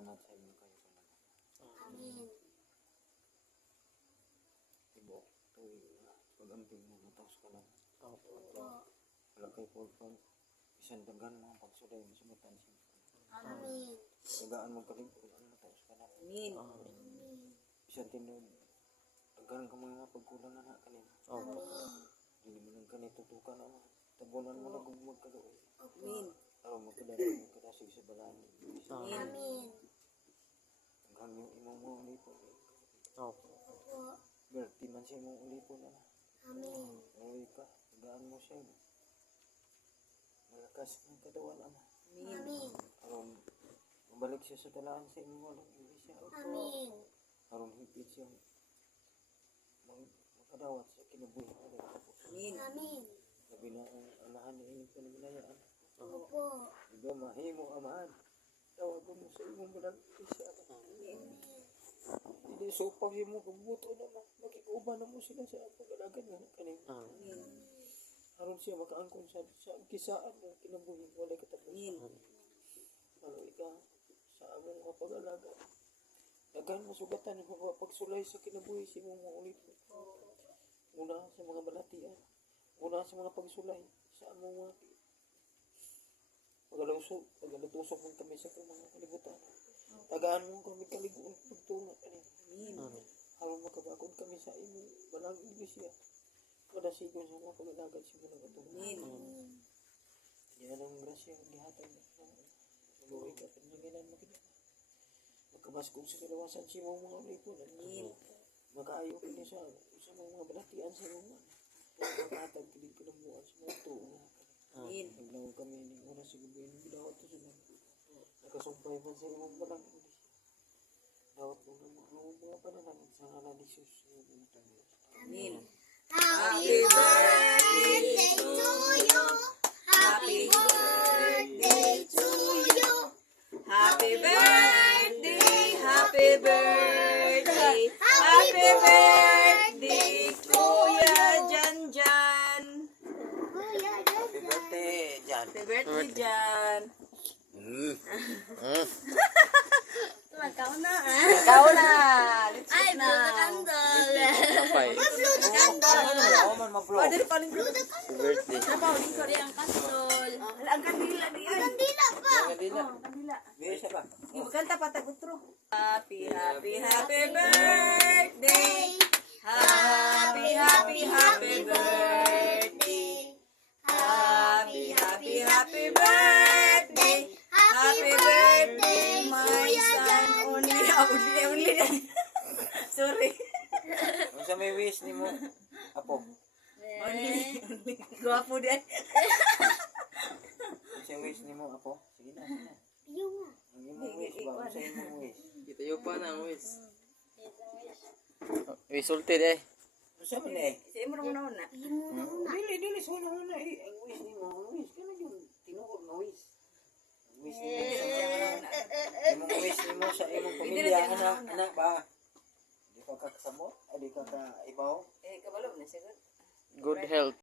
salamat sa inyo kayo pala. Amin. Tibo, tuwi pag-amping mo, matapos ka lang. Opo. Wala kayo pagpag, isang dagan na, pagsulay mo sa matan siya. Amin. Tagaan mo kaling, matapos ka lang. Amin. Amin. Isang tinod, dagan ka mga pagkulang na kanina. Opo. Hindi mo lang kanina tutukan na mo. Tabunan mo na kung magkaroon. Amin. Araw mo kadali mo kadasig sa balani. Amin. Hanggang yung imong mo ulipon. Opo. Opo. Berti man siya mong ulipon na. Amin. Uwi ka, tagaan mo siya. Malakas ng katawan ama. Amin. Araw mabalik siya sa talaan sa imong walang iwi siya. Amin. Araw hipit siya. Makadawat sa kinabuhi. Amin. Amin. Labi na ang amahan na inyong panaginayaan. Opo. Diba mahimo amahan. Tawag mo sa imong walang iwi siya. Hindi supang mo kabuto na mo. Nakikuba na mo sila sa pag-alagan nga kanina. Amin. Aron siya makaangkon sa kisaan ng kinabuhi. Walay katapusan. Amin. Maloy ka sa among mga pag-alaga. Dagan masugatan ng pagsulay sa kinabuhi sa imong mga ulit. Una sa mga balatian. Una sa mga pagsulay sa among mga pagalutusok mong kami sa mga kalibutan. Tagaan mo kami kaliguan pagtunga kanina. Amin. Aron makabakod kami sa imong balang iglesia. Kadasigon sa mga pag-alaga sa mga katunan. Amin. Yan ang grasya ang gihatag na luwi ka at nanginan makita. Makabaskog sa kalawasan si mga ulipon. Amin. Makaayo ka niya sa mga balatian sa mga pagkatag kilig ka ng buwan sa mga tuwa. Amin. Naglaw kami ng oras sa gabi ng bidawat sa sila. Nakasumpay man sa imong balang iglesia. Dawat mo ng mga panalangin sa ngalan ni Jesus. Amin. Happy birthday to you. Happy birthday to you. Happy birthday, happy birthday, happy birthday, Kuya Janjan. Kuya Happy birthday, Jan. Happy birthday, Jan. Magaw na Ikaw na. Ay, blow the candle. Kapay. Blow the candle. Ako man mag-vlog. Order pa rin. Blow the candle. Birthday. Sorry, ang candle. Ang kandila niya. Kandila pa. Kandila. Kandila. Bisa ba? Ibukanta pa tagutro. Happy, happy, happy birthday. Happy, happy, happy birthday. Happy, happy, happy birthday. Happy birthday, my son. Only. Sorry. Kung sa may wish ni mo, apo. Only. Guwapo din. Kung sa wish ni mo, apo. Sige na, sige na. Yung Ang imong wish ba? Kung sa imong wish. Kita yung pa na, Wis. Resulted eh. Kung sa man eh. Sa imo naman na. imo na una. Dili, sa una eh. Ang wish ni mo, ang wish. Kano yung tinuod na wish? Ang wish ni mo. Imong wish ni mo sa imong pamilya, anak ba? Di ka kakasamo? Di ka kaibaw? Kabalo na siya. Good health.